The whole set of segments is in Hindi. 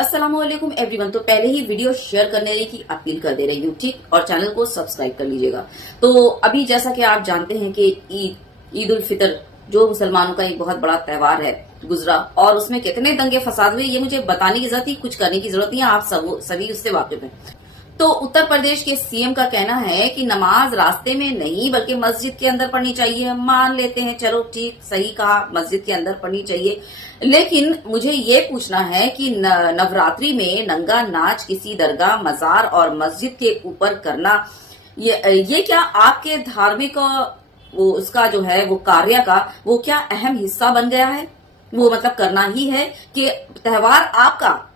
अस्सलाम वालेकुम एवरीवन। तो पहले ही वीडियो शेयर करने की अपील कर दे रही हूँ, ठीक, और चैनल को सब्सक्राइब कर लीजिएगा। तो अभी जैसा कि आप जानते हैं कि ईद उल फितर जो मुसलमानों का एक बहुत बड़ा त्योहार है गुजरा, और उसमें कितने दंगे फसाद हुए ये मुझे बताने की जरूरत ही, कुछ करने की जरूरत नहीं है, आप सभी उससे वाकिफ हैं। तो उत्तर प्रदेश के सीएम का कहना है कि नमाज रास्ते में नहीं बल्कि मस्जिद के अंदर पढ़नी चाहिए। मान लेते हैं, चलो ठीक, सही कहा, मस्जिद के अंदर पढ़नी चाहिए। लेकिन मुझे ये पूछना है कि नवरात्रि में नंगा नाच किसी दरगाह, मजार और मस्जिद के ऊपर करना, ये क्या आपके धार्मिक वो उसका जो है वो कार्य का वो क्या अहम हिस्सा बन गया है? वो मतलब करना ही है कि त्योहार आपका,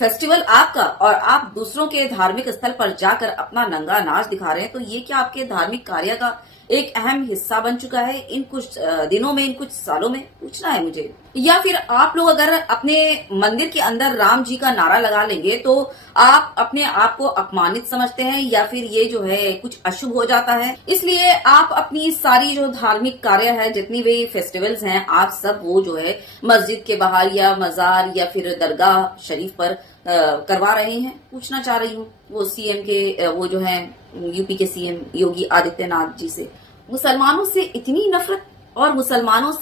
फेस्टिवल आपका, और आप दूसरों के धार्मिक स्थल पर जाकर अपना नंगा नाच दिखा रहे हैं। तो ये क्या आपके धार्मिक कार्य का एक अहम हिस्सा बन चुका है इन कुछ दिनों में, इन कुछ सालों में? पूछना है मुझे। या फिर आप लोग अगर अपने मंदिर के अंदर राम जी का नारा लगा लेंगे तो आप अपने आप को अपमानित समझते हैं, या फिर ये जो है कुछ अशुभ हो जाता है, इसलिए आप अपनी सारी जो धार्मिक कार्य है, जितनी भी फेस्टिवल्स हैं, आप सब वो जो है मस्जिद के बाहर या मजार या फिर दरगाह शरीफ पर करवा रहे हैं। पूछना चाह रही हूँ वो सीएम के, वो जो है यूपी के सीएम योगी आदित्यनाथ जी से। मुसलमानों से इतनी नफरत और मुसलमानों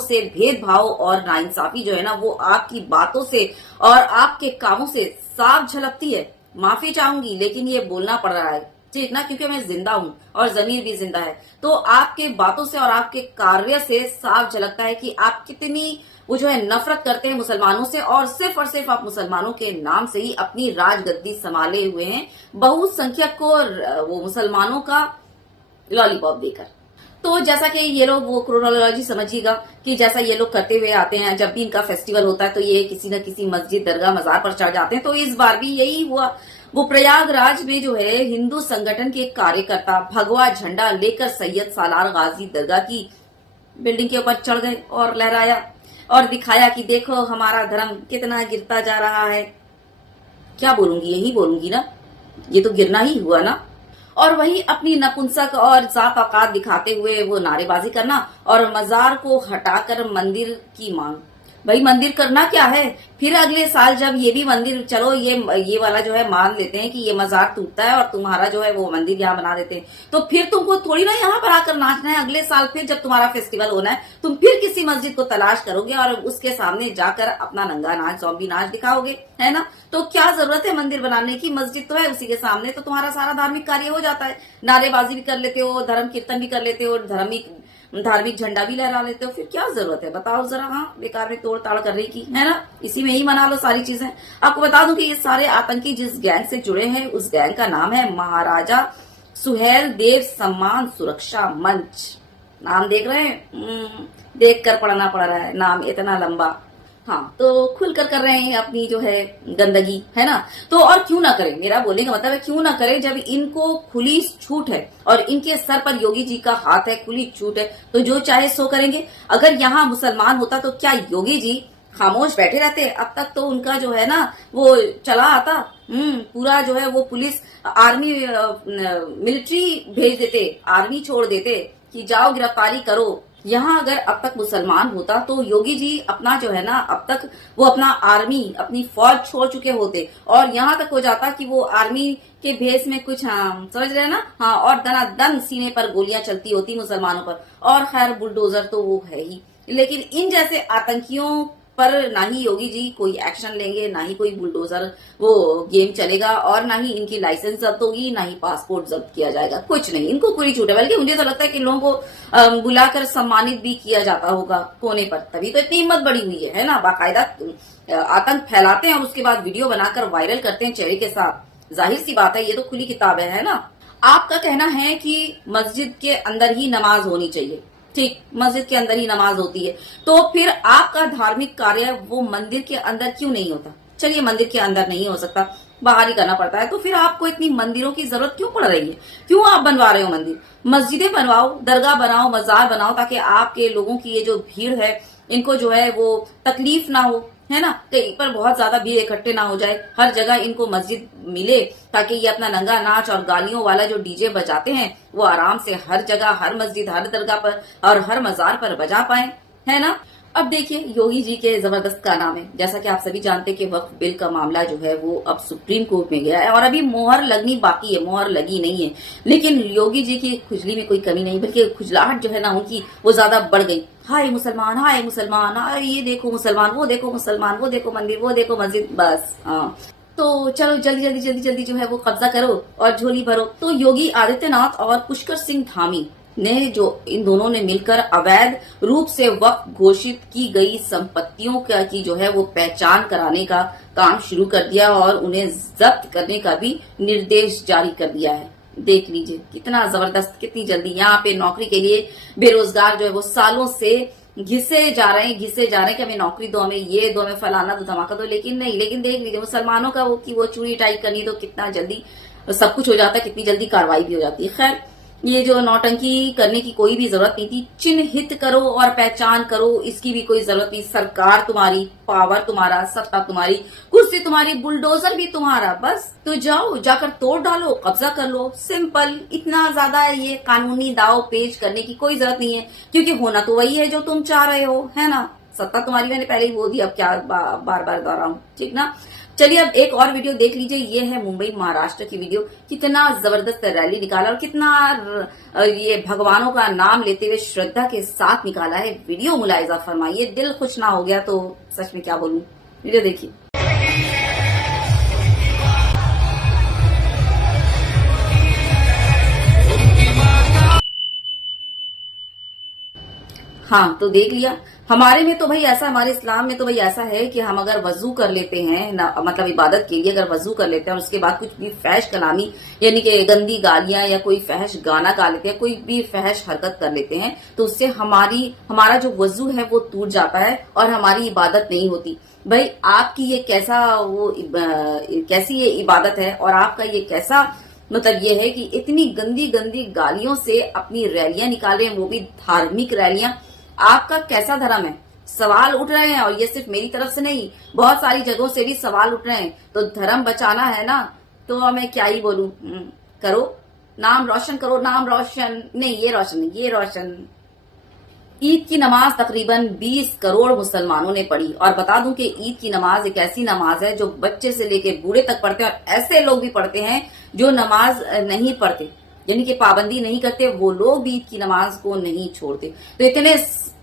से भेदभाव और नाइंसाफी जो है ना, वो आपकी बातों से और आपके कामों से साफ झलकती है। माफी चाहूंगी लेकिन ये बोलना पड़ रहा है, ठीक ना, क्योंकि मैं जिंदा हूँ और जमीर भी जिंदा है। तो आपके बातों से और आपके कार्य से साफ झलकता है कि आप कितनी वो जो है नफरत करते हैं मुसलमानों से, और सिर्फ आप मुसलमानों के नाम से ही अपनी राजगद्दी संभाले हुए हैं, बहुसंख्यक को वो मुसलमानों का लॉलीपॉप देकर। तो जैसा कि ये लोग, वो क्रोनोलॉजी समझिएगा कि जैसा ये लोग करते हुए आते हैं, जब भी इनका फेस्टिवल होता है तो ये किसी न किसी मस्जिद, दरगाह, मजार पर चढ़ जाते हैं। तो इस बार भी यही हुआ। वो प्रयागराज में जो है हिंदू संगठन के कार्यकर्ता भगवा झंडा लेकर सैयद सालार गाजी दरगाह की बिल्डिंग के ऊपर चढ़ गए और लहराया और दिखाया कि देखो हमारा धर्म कितना गिरता जा रहा है। क्या बोलूंगी, यही बोलूंगी ना, ये तो गिरना ही हुआ ना। और वही अपनी नपुंसक और जात औकात दिखाते हुए वो नारेबाजी करना और मजार को हटाकर मंदिर की मांग। भाई मंदिर करना क्या है? फिर अगले साल जब ये भी मंदिर, चलो ये वाला जो है मान लेते हैं कि ये मजार टूटता है और तुम्हारा जो है वो मंदिर यहाँ बना देते हैं, तो फिर तुमको थोड़ी ना यहाँ पर आकर नाचना है। अगले साल फिर जब तुम्हारा फेस्टिवल होना है, तुम फिर किसी मस्जिद को तलाश करोगे और उसके सामने जाकर अपना नंगा नाच, ज़ॉम्बी नाच दिखाओगे, है ना। तो क्या जरूरत है मंदिर बनाने की? मस्जिद तो है उसी के सामने, तो तुम्हारा सारा धार्मिक कार्य हो जाता है। नारेबाजी भी कर लेते हो, धर्म कीर्तन भी कर लेते हो, धार्मिक झंडा भी लहरा लेते हो, फिर क्या जरूरत है बताओ जरा। हाँ, बेकार में तोड़ ताड़ करने की, है ना, इसी में ही मना लो सारी चीजें। आपको बता दूं कि ये सारे आतंकी जिस गैंग से जुड़े हैं, उस गैंग का नाम है महाराजा सुहेल देव सम्मान सुरक्षा मंच। नाम देख रहे हैं? देख कर पढ़ना पड़ रहा है, नाम इतना लंबा। हाँ, तो खुलकर कर रहे हैं अपनी जो है गंदगी, है ना। तो और क्यों ना करें, मेरा बोलने का मतलब है क्यों ना करें, जब इनको खुली छूट है और इनके सर पर योगी जी का हाथ है, खुली छूट है, तो जो चाहे सो करेंगे। अगर यहाँ मुसलमान होता तो क्या योगी जी खामोश बैठे रहते? अब तक तो उनका जो है ना वो चला आता, पूरा जो है वो पुलिस, आर्मी, मिलिट्री भेज देते, आर्मी छोड़ देते कि जाओ गिरफ्तारी करो। यहाँ अगर अब तक मुसलमान होता तो योगी जी अपना जो है ना, अब तक वो अपना आर्मी, अपनी फौज छोड़ चुके होते, और यहाँ तक हो जाता कि वो आर्मी के भेष में कुछ, हाँ समझ रहे हैं ना, हाँ, और दनादन सीने पर गोलियां चलती होती मुसलमानों पर। और खैर बुलडोजर तो वो है ही, लेकिन इन जैसे आतंकियों पर ना ही योगी जी कोई एक्शन लेंगे, ना ही कोई बुलडोजर वो गेम चलेगा, और ना ही इनकी लाइसेंस जब्त होगी, ना ही पासपोर्ट जब्त किया जाएगा, कुछ नहीं, इनको पूरी छूट है। बल्कि मुझे तो लगता है कि लोगों को बुलाकर सम्मानित भी किया जाता होगा कोने पर, तभी तो इतनी हिम्मत बढ़ी हुई है ना। बाकायदा आतंक फैलाते हैं और उसके बाद वीडियो बनाकर वायरल करते हैं चेहरे के साथ। जाहिर सी बात है, ये तो खुली किताब है ना। आपका कहना है कि मस्जिद के अंदर ही नमाज होनी चाहिए, ठीक, मस्जिद के अंदर ही नमाज होती है, तो फिर आपका धार्मिक कार्य वो मंदिर के अंदर क्यों नहीं होता? चलिए मंदिर के अंदर नहीं हो सकता, बाहर ही करना पड़ता है, तो फिर आपको इतनी मंदिरों की जरूरत क्यों पड़ रही है? क्यों आप बनवा रहे हो मंदिर? मस्जिदें बनवाओ, दरगाह बनाओ, मजार बनाओ, ताकि आपके लोगों की ये जो भीड़ है इनको जो है वो तकलीफ ना हो, है ना, कहीं पर बहुत ज्यादा भीड़ इकट्ठे ना हो जाए, हर जगह इनको मस्जिद मिले, ताकि ये अपना नंगा नाच और गालियों वाला जो डीजे बजाते हैं वो आराम से हर जगह, हर मस्जिद, हर दरगाह पर और हर मजार पर बजा पाए, है ना। अब देखिए योगी जी के जबरदस्त कारनामे, जैसा कि आप सभी जानते हैं कि वक्फ बिल का मामला जो है वो अब सुप्रीम कोर्ट में गया है और अभी मोहर लगनी बाकी है, मोहर लगी नहीं है। लेकिन योगी जी की खुजली में कोई कमी नहीं, बल्कि खुजलाहट जो है ना उनकी वो ज्यादा बढ़ गई। हाय मुसलमान, हाय मुसलमान, हाय ये देखो मुसलमान, वो देखो मुसलमान, वो देखो मंदिर, वो देखो मस्जिद, बस हाँ। तो चलो जल्दी जल्दी जल्दी जल्दी जो है वो कब्जा करो और झोली भरो। तो योगी आदित्यनाथ और पुष्कर सिंह धामी ने जो इन दोनों ने मिलकर अवैध रूप से वक्फ घोषित की गई संपत्तियों का की जो है वो पहचान कराने का काम शुरू कर दिया और उन्हें जब्त करने का भी निर्देश जारी कर दिया है। देख लीजिए कितना जबरदस्त, कितनी जल्दी यहाँ पे नौकरी के लिए बेरोजगार जो है वो सालों से घिसे जा रहे हैं कि हमें नौकरी दो, हमें ये दो, हमें फलाना दो, धमाका दो, लेकिन नहीं। लेकिन देख लीजिए मुसलमानों का वो चूड़ी टाई करनी तो कितना जल्दी सब कुछ हो जाता है, कितनी जल्दी कार्रवाई भी हो जाती है। खैर ये जो नौटंकी करने की कोई भी जरूरत नहीं थी। चिन्हित करो और पहचान करो, इसकी भी कोई जरूरत नहीं। सरकार तुम्हारी, पावर तुम्हारा, सत्ता तुम्हारी, कुर्सी तुम्हारी, बुलडोजर भी तुम्हारा, बस तो जाओ जाकर तोड़ डालो, कब्जा कर लो, सिंपल। इतना ज्यादा ये कानूनी दाव पेच करने की कोई जरूरत नहीं है, क्योंकि होना तो वही है जो तुम चाह रहे हो, है ना। सत्ता तुम्हारी, मैंने पहले ही बोल दिया, अब क्या बार बार दोहराऊं, ठीक ना। चलिए अब एक और वीडियो देख लीजिए। ये है मुंबई महाराष्ट्र की वीडियो। कितना जबरदस्त रैली निकाला और कितना ये भगवानों का नाम लेते हुए श्रद्धा के साथ निकाला है। वीडियो मुलायजा फरमाइए, दिल खुश ना हो गया तो सच में क्या बोलूं। वीडियो देखिए। हाँ तो देख लिया। हमारे में तो भाई ऐसा, हमारे इस्लाम में तो भाई ऐसा है कि हम अगर वजू कर लेते हैं ना, मतलब इबादत के लिए अगर वजू कर लेते हैं और उसके बाद कुछ भी फहश कलामी यानी कि गंदी गालियां या कोई फहश गाना गा लेते हैं, कोई भी फहश हरकत कर लेते हैं, तो उससे हमारा जो वजू है वो टूट जाता है और हमारी इबादत नहीं होती। भाई आपकी ये कैसी ये इबादत है और आपका ये कैसा मतलब ये है कि इतनी गंदी गंदी गालियों से अपनी रैलियां निकाल रहे हैं, वो भी धार्मिक रैलियां। आपका कैसा धर्म है? सवाल उठ रहे हैं और ये सिर्फ मेरी तरफ से नहीं, बहुत सारी जगहों से भी सवाल उठ रहे हैं। तो धर्म बचाना है ना, तो मैं क्या ही बोलूं। करो, नाम रोशन करो, नाम रोशन नहीं, ये रोशन नहीं, ये रोशन। ईद की नमाज तकरीबन 20 करोड़ मुसलमानों ने पढ़ी। और बता दूं कि ईद की नमाज एक ऐसी नमाज है जो बच्चे से लेके बूढ़े तक पढ़ते हैं, और ऐसे लोग भी पढ़ते हैं जो नमाज नहीं पढ़ते, यानी कि पाबंदी नहीं करते, वो लोग भी ईद की नमाज को नहीं छोड़ते। तो इतने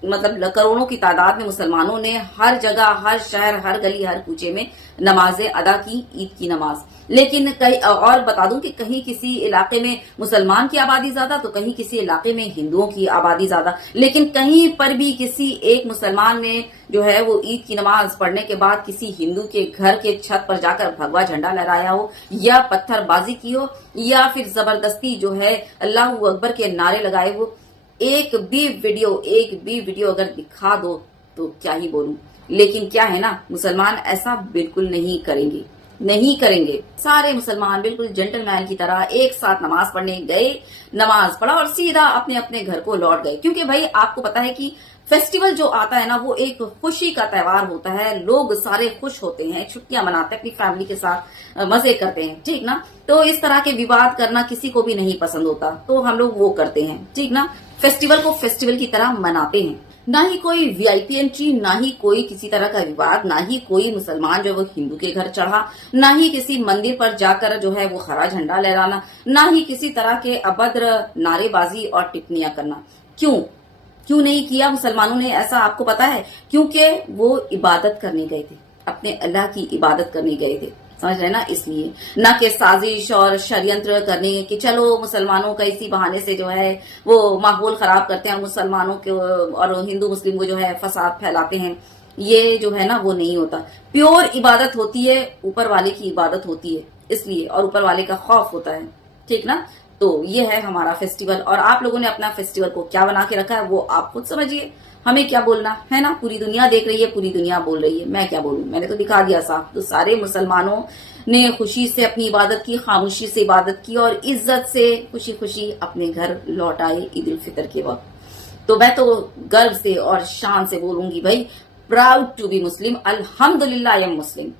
मतलब करोड़ों की तादाद में मुसलमानों ने हर जगह, हर शहर, हर गली, हर कूचे में नमाजें अदा की, ईद की नमाज। लेकिन कहीं और बता दूं कि कहीं किसी इलाके में मुसलमान की आबादी ज्यादा तो कहीं किसी इलाके में हिंदुओं की आबादी ज्यादा, लेकिन कहीं पर भी किसी एक मुसलमान ने जो है वो ईद की नमाज पढ़ने के बाद किसी हिंदू के घर के छत पर जाकर भगवा झंडा लहराया हो, या पत्थरबाजी की हो, या फिर जबरदस्ती जो है अल्लाह अकबर के नारे लगाए हो, एक भी वीडियो अगर दिखा दो तो क्या ही बोलूं। लेकिन क्या है ना, मुसलमान ऐसा बिल्कुल नहीं करेंगे। सारे मुसलमान बिल्कुल जेंटलमैन की तरह एक साथ नमाज पढ़ने गए, नमाज पढ़ा और सीधा अपने अपने घर को लौट गए। क्योंकि भाई आपको पता है कि फेस्टिवल जो आता है ना वो एक खुशी का त्योहार होता है, लोग सारे खुश होते हैं, छुट्टियां मनाते हैं, अपनी फैमिली के साथ मजे करते हैं, ठीक ना। तो इस तरह के विवाद करना किसी को भी नहीं पसंद होता, तो हम लोग वो करते हैं, ठीक ना। फेस्टिवल को फेस्टिवल की तरह मनाते हैं, ना ही कोई वीआईपी एंट्री, ना ही कोई किसी तरह का विवाद, ना ही कोई मुसलमान जो है वो हिंदू के घर चढ़ा, ना ही किसी मंदिर पर जाकर जो है वो हरा झंडा लहराना, ना ही किसी तरह के अभद्र नारेबाजी और टिप्पणियां करना। क्यों नहीं किया मुसलमानों ने ऐसा, आपको पता है? क्योंकि वो इबादत करने गए थे, अपने अल्लाह की इबादत करने गए थे, समझ रहे ना। इसलिए ना कि साजिश और षड्यंत्र करने कि चलो मुसलमानों का इसी बहाने से जो है वो माहौल खराब करते हैं, मुसलमानों के और हिंदू मुस्लिम को जो है फसाद फैलाते हैं। ये जो है ना वो नहीं होता। प्योर इबादत होती है, ऊपर वाले की इबादत होती है, इसलिए, और ऊपर वाले का खौफ होता है, ठीक ना। तो ये है हमारा फेस्टिवल, और आप लोगों ने अपना फेस्टिवल को क्या बना के रखा है वो आप खुद समझिए, हमें क्या बोलना है ना। पूरी दुनिया देख रही है, पूरी दुनिया बोल रही है, मैं क्या बोलूं, मैंने तो दिखा दिया साफ। तो सारे मुसलमानों ने खुशी से अपनी इबादत की, खामोशी से इबादत की और इज्जत से खुशी खुशी अपने घर लौट आए ईद उल फितर के वक्त। तो मैं तो गर्व से और शान से बोलूंगी भाई, प्राउड टू बी मुस्लिम, अल्हम्दुलिल्लाह आई एम मुस्लिम,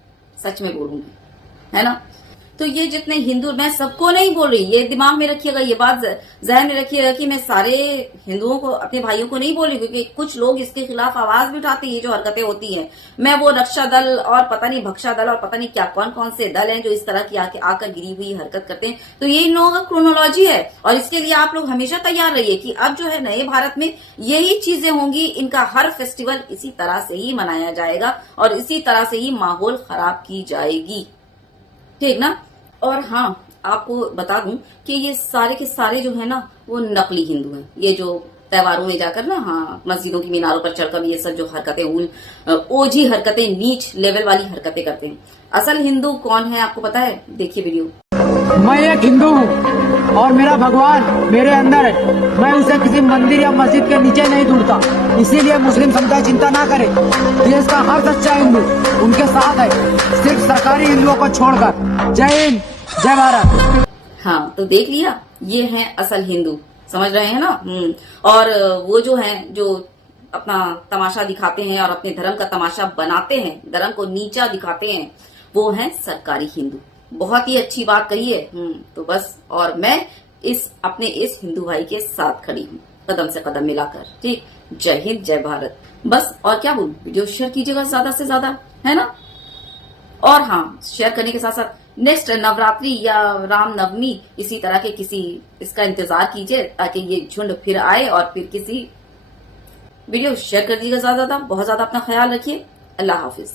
सच में बोलूंगी, है ना। तो ये जितने हिंदू, मैं सबको नहीं बोल रही, ये दिमाग में रखिएगा, ये बात जहन में रखिएगा कि मैं सारे हिंदुओं को, अपने भाइयों को नहीं बोल रही, क्योंकि कुछ लोग इसके खिलाफ आवाज भी उठाते हैं। ये जो हरकतें होती हैं, मैं वो रक्षा दल और पता नहीं भक्षा दल और पता नहीं क्या कौन कौन से दल हैं जो इस तरह की आकर गिरी हुई हरकत करते हैं, तो ये इन लोगों का क्रोनोलॉजी है। और इसके लिए आप लोग हमेशा तैयार रहिए कि अब जो है नए भारत में यही चीजें होंगी। इनका हर फेस्टिवल इसी तरह से ही मनाया जाएगा और इसी तरह से ही माहौल खराब की जाएगी, ठीक ना। और हाँ, आपको बता दूं कि ये सारे के सारे जो है ना वो नकली हिंदू हैं। ये जो त्योहारों में जाकर ना, हाँ, मस्जिदों की मीनारों पर चढ़कर ये सब जो हरकतें, ओझी हरकतें, नीच लेवल वाली हरकतें करते हैं। असल हिंदू कौन है आपको पता है? देखिए वीडियो। मैं एक हिंदू हूँ और मेरा भगवान मेरे अंदर है। मैं उसे किसी मंदिर या मस्जिद के नीचे नहीं ढूंढता। इसीलिए मुस्लिम समुदाय चिंता ना करे, देश का हर सच्चा हिंदू उनके साथ है, सिर्फ सरकारी हिंदुओं को छोड़कर। जय हिंद, जय भारत। हाँ, तो देख लिया, ये हैं असल हिंदू, समझ रहे हैं ना। और वो जो हैं जो अपना तमाशा दिखाते हैं और अपने धर्म का तमाशा बनाते हैं, धर्म को नीचा दिखाते हैं, वो हैं सरकारी हिंदू। बहुत ही अच्छी बात कही है। तो बस, और मैं अपने इस हिंदू भाई के साथ खड़ी हूँ, कदम से कदम मिलाकर। ठीक, जय हिंद, जय भारत। बस और क्या बोलूं, वीडियो शेयर कीजिएगा ज्यादा से ज्यादा, है ना। और हाँ, शेयर करने के साथ साथ नेक्स्ट नवरात्रि या रामनवमी इसी तरह के किसी इसका इंतजार कीजिए, ताकि ये झुंड फिर आए और फिर किसी वीडियो शेयर कर दीजिएगा ज्यादा। बहुत ज्यादा अपना ख्याल रखिए। अल्लाह हाफिज।